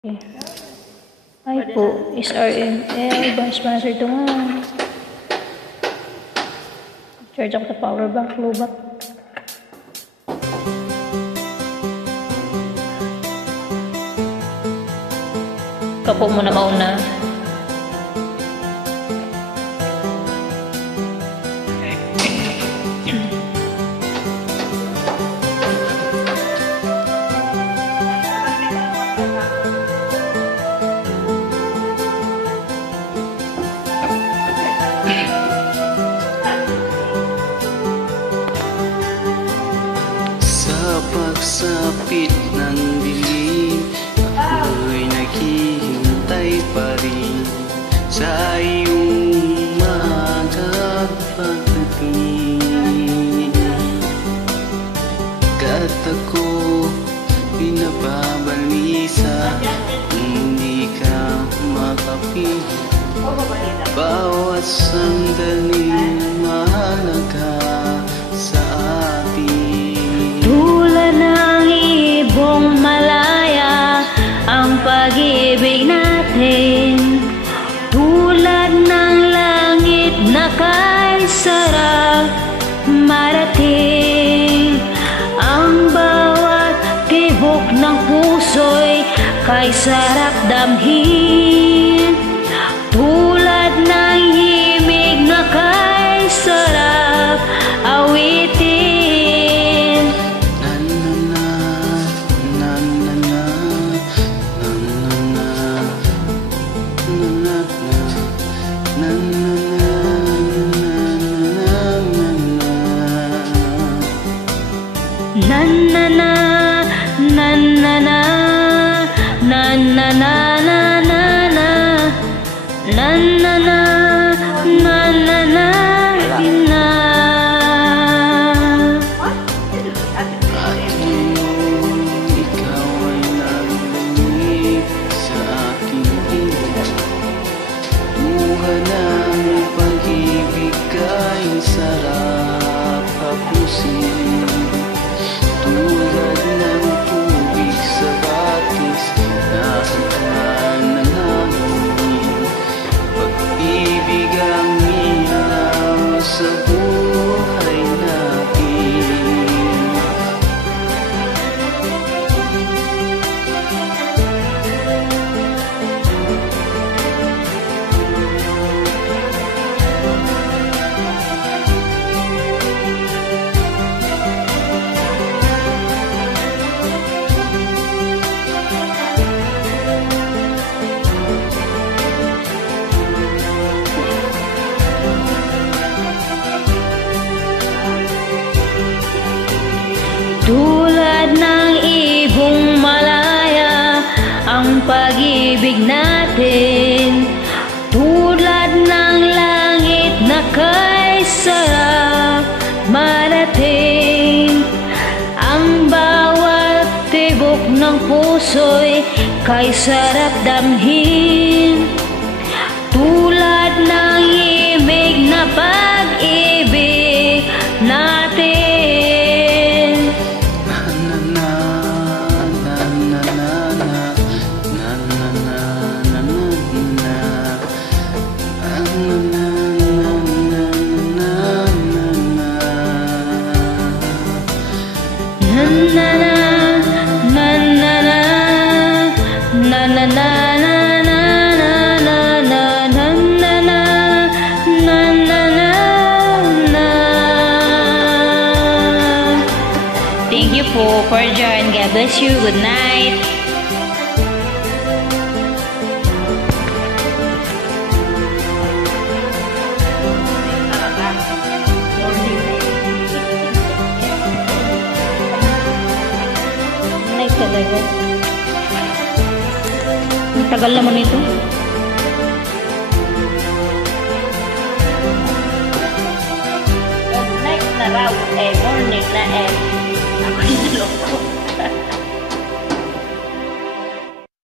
Okay. Ay po, SRML, bang sponsor ito nga. Charge ako sa power bank, low back. Kapo mo na mauna. Pagsapit ng dilim, ako'y naghihintay pa rin sa iyong maagang pagdating. Kat ako pinababalisa, hindi ka makapilit. Bawat sandaling mahalaga sa atin. Tulad ng ibong malaya ang pag-ibig natin, tulad ng langit na kay sarap marating. Ang bawat tibok ng puso'y kay sarap damhin, tulad ng himig na kay sarap awitin. Na na na na na na na na na na na na na na na na na na. Ikaw ay narinig sa aking hiling, buhay ng pag-ibig kay sarap hapusin. Tulad ng tubig sa batis na hanggang nanangin, pag-ibig ang ilaw sa buhay natin. Tulad ng ibong malaya ang pag-ibig natin, tulad ng langit na kay sarap marating. Ang bawat tibok ng puso'y kay sarap damhin, tulad ng himig na pag-ibig natin. Thank you po for joining. God bless you. Good night. Night talaga. Ang tagal naman ito. Good night na raw. Morning na Ako yung